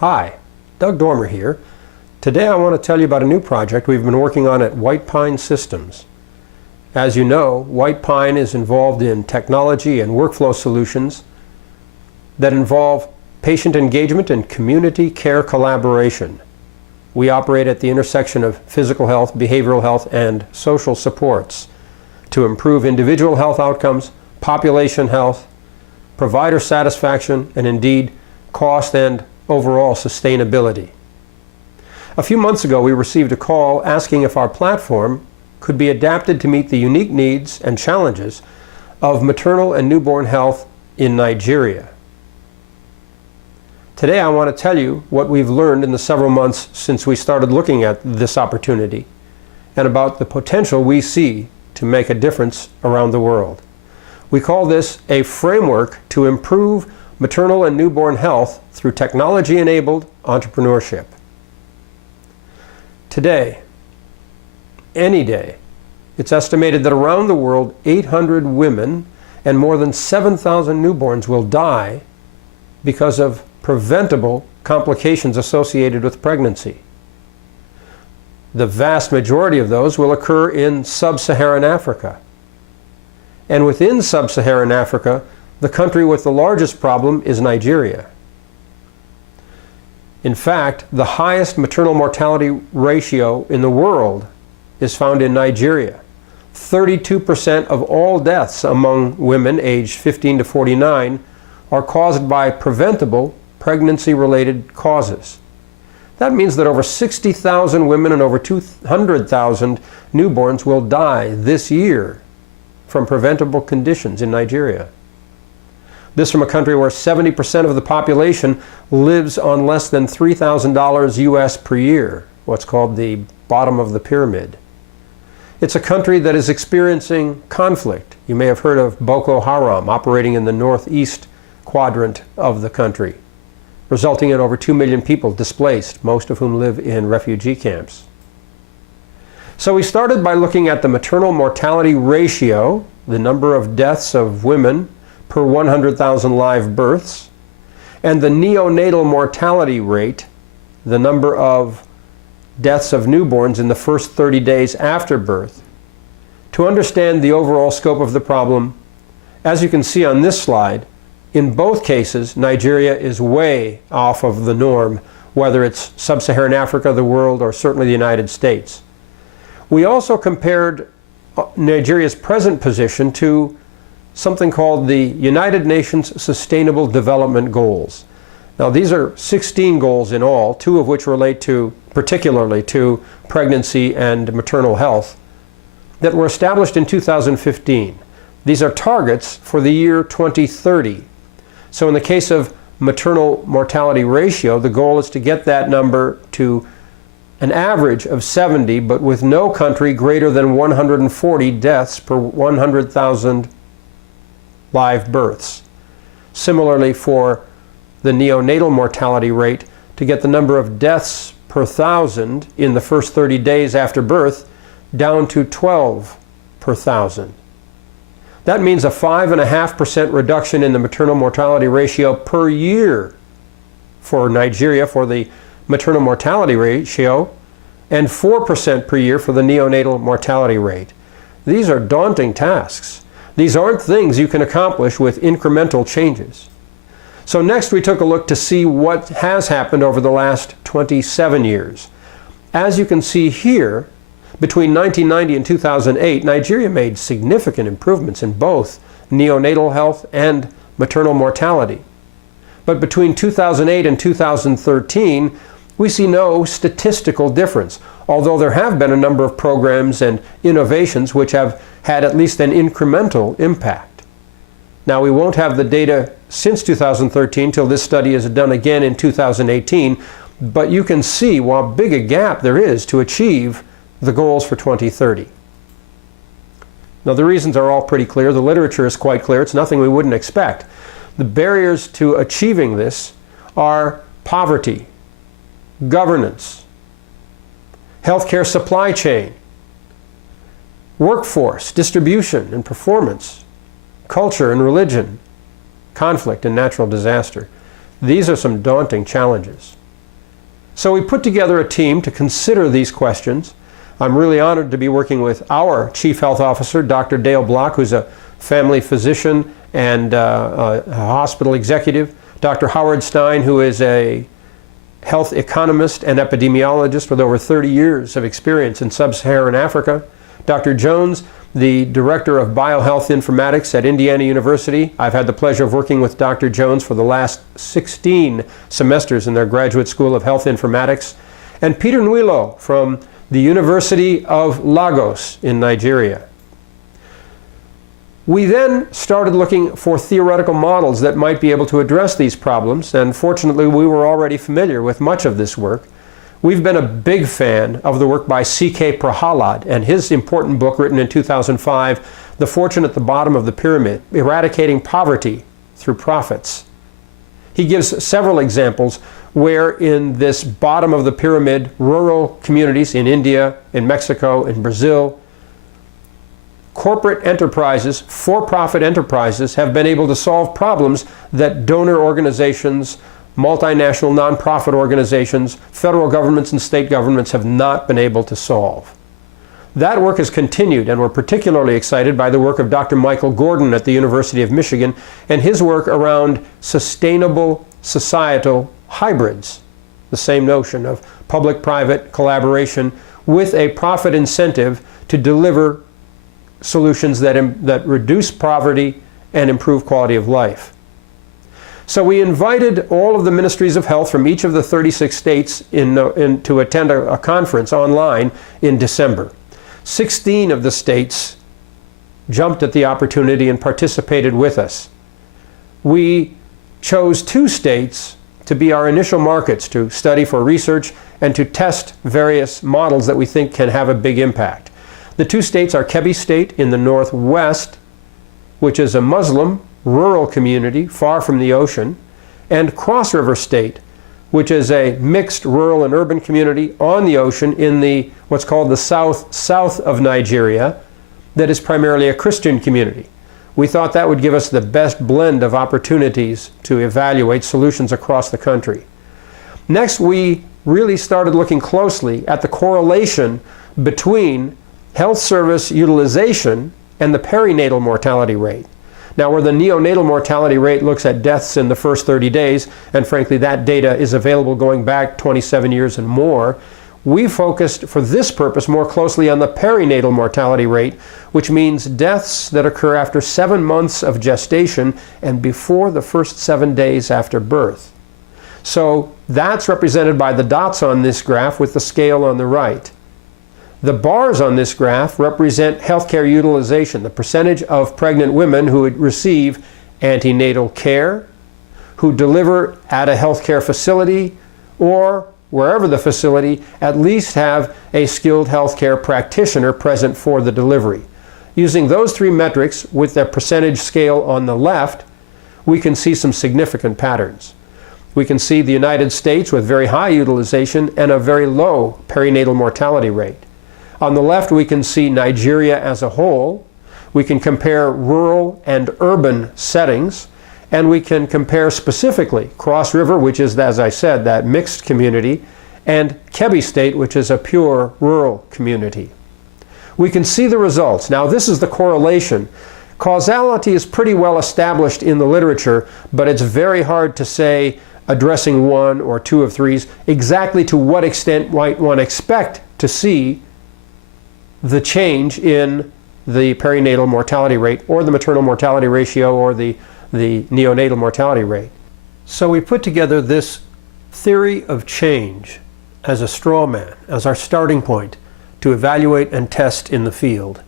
Hi, Doug Dormer here. Today I want to tell you about a new project we've been working on at White Pine Systems. As you know, White Pine is involved in technology and workflow solutions that involve patient engagement and community care collaboration. We operate at the intersection of physical health, behavioral health, and social supports to improve individual health outcomes, population health, provider satisfaction, and indeed cost and overall sustainability. A few months ago, we received a call asking if our platform could be adapted to meet the unique needs and challenges of maternal and newborn health in Nigeria. Today, I want to tell you what we've learned in the several months since we started looking at this opportunity and about the potential we see to make a difference around the world. We call this a framework to improve maternal and newborn health through technology-enabled entrepreneurship. Today, any day, it's estimated that around the world 800 women and more than 7,000 newborns will die because of preventable complications associated with pregnancy. The vast majority of those will occur in sub-Saharan Africa. And within sub-Saharan Africa, the country with the largest problem is Nigeria. In fact, the highest maternal mortality ratio in the world is found in Nigeria. 32% of all deaths among women aged 15 to 49 are caused by preventable pregnancy-related causes. That means that over 60,000 women and over 200,000 newborns will die this year from preventable conditions in Nigeria. This from a country where 70% of the population lives on less than $3,000 US per year, what's called the bottom of the pyramid. It's a country that is experiencing conflict. You may have heard of Boko Haram operating in the northeast quadrant of the country, resulting in over 2 million people displaced, most of whom live in refugee camps. So we started by looking at the maternal mortality ratio, the number of deaths of women per 100,000 live births, and the neonatal mortality rate, the number of deaths of newborns in the first 30 days after birth, to understand the overall scope of the problem. As you can see on this slide, in both cases, Nigeria is way off of the norm, whether it's sub-Saharan Africa, the world, or certainly the United States. We also compared Nigeria's present position to something called the United Nations Sustainable Development Goals. Now, these are 16 goals in all, 2 of which relate particularly to pregnancy and maternal health, that were established in 2015. These are targets for the year 2030. So in the case of maternal mortality ratio, the goal is to get that number to an average of 70, but with no country greater than 140 deaths per 100,000 live births. Similarly, for the neonatal mortality rate, to get the number of deaths per 1,000 in the first 30 days after birth down to 12 per 1,000. That means a 5.5% reduction in the maternal mortality ratio per year for Nigeria for the maternal mortality ratio, and 4% per year for the neonatal mortality rate. These are daunting tasks. These aren't things you can accomplish with incremental changes. So next we took a look to see what has happened over the last 27 years. As you can see here, between 1990 and 2008, Nigeria made significant improvements in both neonatal health and maternal mortality. But between 2008 and 2013, we see no statistical difference, although there have been a number of programs and innovations which have had at least an incremental impact. Now, we won't have the data since 2013 till this study is done again in 2018, but you can see how big a gap there is to achieve the goals for 2030. Now, the reasons are all pretty clear. The literature is quite clear. It's nothing we wouldn't expect. The barriers to achieving this are poverty, governance, healthcare supply chain, workforce, distribution and performance, culture and religion, conflict and natural disaster. These are some daunting challenges. So we put together a team to consider these questions. I'm really honored to be working with our Chief Health Officer, Dr. Dale Block, who's a family physician and a hospital executive, Dr. Howard Stein, who is a health economist and epidemiologist with over 30 years of experience in sub-Saharan Africa, Dr. Jones, the Director of Biohealth Informatics at Indiana University. I've had the pleasure of working with Dr. Jones for the last 16 semesters in their Graduate School of Health Informatics, and Peter Nwilo from the University of Lagos in Nigeria. We then started looking for theoretical models that might be able to address these problems, and fortunately we were already familiar with much of this work. We've been a big fan of the work by C.K. Prahalad and his important book written in 2005, The Fortune at the Bottom of the Pyramid, Eradicating Poverty Through Profits. He gives several examples where in this bottom of the pyramid, rural communities in India, in Mexico, in Brazil, corporate enterprises, for-profit enterprises, have been able to solve problems that donor organizations, multinational nonprofit organizations, federal governments and state governments have not been able to solve. That work has continued, and we're particularly excited by the work of Dr. Michael Gordon at the University of Michigan and his work around sustainable societal hybrids, the same notion of public-private collaboration with a profit incentive to deliver solutions that reduce poverty and improve quality of life. So we invited all of the ministries of health from each of the 36 states to attend a conference online in December. 16 of the states jumped at the opportunity and participated with us. We chose 2 states to be our initial markets to study for research and to test various models that we think can have a big impact. The 2 states are Kebbi State in the northwest, which is a Muslim rural community far from the ocean, and Cross River State, which is a mixed rural and urban community on the ocean in the what's called the south of Nigeria, that is primarily a Christian community. We thought that would give us the best blend of opportunities to evaluate solutions across the country. Next, we really started looking closely at the correlation between health service utilization and the perinatal mortality rate. Now, where the neonatal mortality rate looks at deaths in the first 30 days, and frankly that data is available going back 27 years and more, we focused for this purpose more closely on the perinatal mortality rate, which means deaths that occur after 7 months of gestation and before the first 7 days after birth. So that's represented by the dots on this graph with the scale on the right. The bars on this graph represent healthcare utilization, the percentage of pregnant women who would receive antenatal care, who deliver at a healthcare facility, or wherever the facility, at least have a skilled healthcare practitioner present for the delivery. Using those 3 metrics with the percentage scale on the left, we can see some significant patterns. We can see the United States with very high utilization and a very low perinatal mortality rate. On the left, we can see Nigeria as a whole. We can compare rural and urban settings, and we can compare specifically Cross River, which is, as I said, that mixed community, and Kebbi State, which is a pure rural community. We can see the results. Now, this is the correlation. Causality is pretty well established in the literature, but it's very hard to say, addressing 1 or 2 of 3s, exactly to what extent might one expect to see the change in the perinatal mortality rate or the maternal mortality ratio or the neonatal mortality rate. So we put together this theory of change as a straw man, as our starting point to evaluate and test in the field.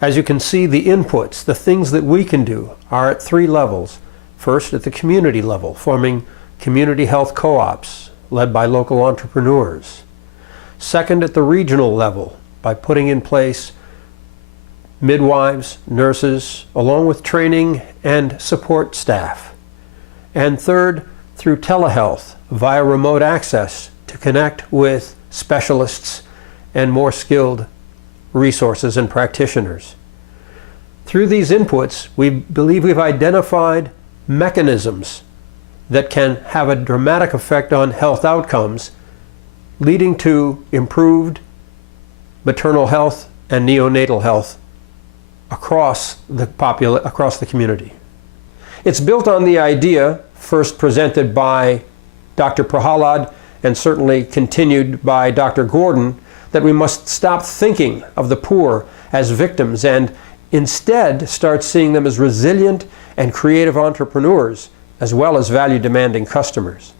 As you can see, the inputs, the things that we can do, are at 3 levels. First, at the community level, forming community health co-ops led by local entrepreneurs. Second, at the regional level, by putting in place midwives, nurses, along with training and support staff. And third, through telehealth, via remote access to connect with specialists and more skilled resources and practitioners. Through these inputs, we believe we've identified mechanisms that can have a dramatic effect on health outcomes leading to improved maternal health and neonatal health across the community. It's built on the idea first presented by Dr. Prahalad and certainly continued by Dr. Gordon that we must stop thinking of the poor as victims and instead start seeing them as resilient and creative entrepreneurs as well as value-demanding customers.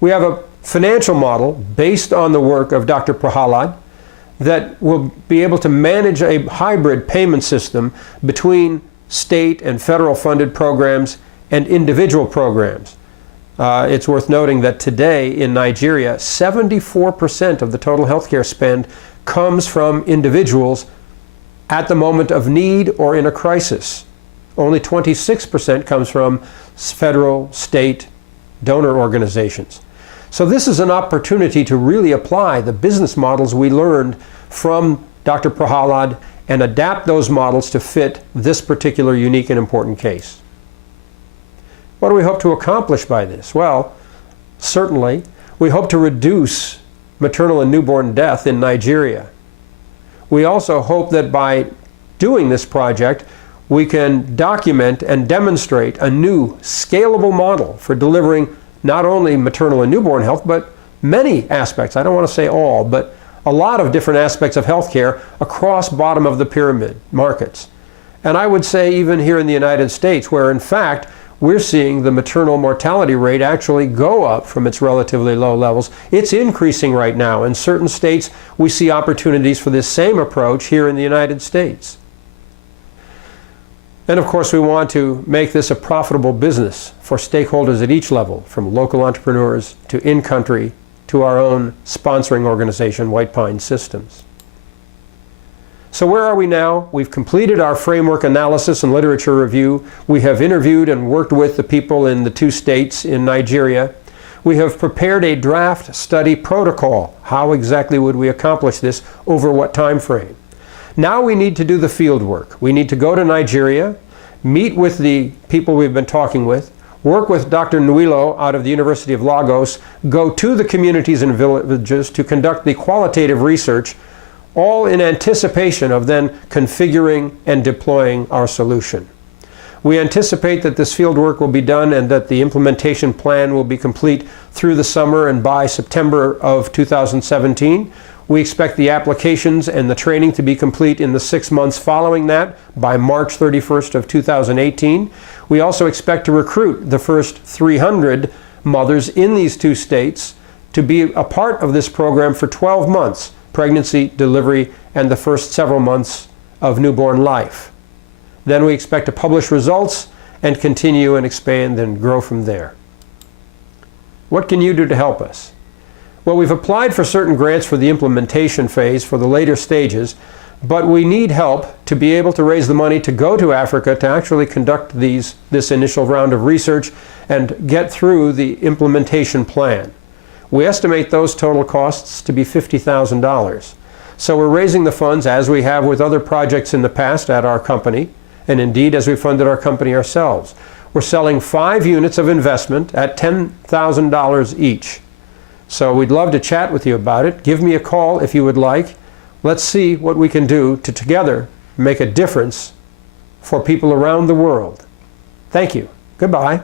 We have a financial model based on the work of Dr. Prahalad that will be able to manage a hybrid payment system between state and federal funded programs and individual programs. It's worth noting that today in Nigeria, 74% of the total healthcare spend comes from individuals at the moment of need or in a crisis. Only 26% comes from federal, state, donor organizations. So this is an opportunity to really apply the business models we learned from Dr. Prahalad and adapt those models to fit this particular unique and important case. What do we hope to accomplish by this? Well, certainly, we hope to reduce maternal and newborn death in Nigeria. We also hope that by doing this project, we can document and demonstrate a new scalable model for delivering not only maternal and newborn health, but many aspects. I don't want to say all, but a lot of different aspects of healthcare across bottom of the pyramid markets. And I would say even here in the United States, where in fact, we're seeing the maternal mortality rate actually go up from its relatively low levels. It's increasing right now. In certain states, we see opportunities for this same approach here in the United States. And of course, we want to make this a profitable business for stakeholders at each level, from local entrepreneurs to in-country to our own sponsoring organization, White Pine Systems. So where are we now? We've completed our framework analysis and literature review. We have interviewed and worked with the people in the 2 states in Nigeria. We have prepared a draft study protocol. How exactly would we accomplish this? Over what time frame? Now we need to do the field work. We need to go to Nigeria, meet with the people we've been talking with, work with Dr. Nwilo out of the University of Lagos, go to the communities and villages to conduct the qualitative research, all in anticipation of then configuring and deploying our solution. We anticipate that this field work will be done and that the implementation plan will be complete through the summer and by September of 2017. We expect the applications and the training to be complete in the 6 months following that by March 31st of 2018. We also expect to recruit the first 300 mothers in these 2 states to be a part of this program for 12 months. Pregnancy, delivery, and the first several months of newborn life. Then we expect to publish results and continue and expand and grow from there. What can you do to help us? Well, we've applied for certain grants for the implementation phase for the later stages, but we need help to be able to raise the money to go to Africa to actually conduct this initial round of research and get through the implementation plan. We estimate those total costs to be $50,000. So we're raising the funds, as we have with other projects in the past at our company, and indeed as we funded our company ourselves. We're selling 5 units of investment at $10,000 each. So we'd love to chat with you about it. Give me a call if you would like. Let's see what we can do to together make a difference for people around the world. Thank you. Goodbye.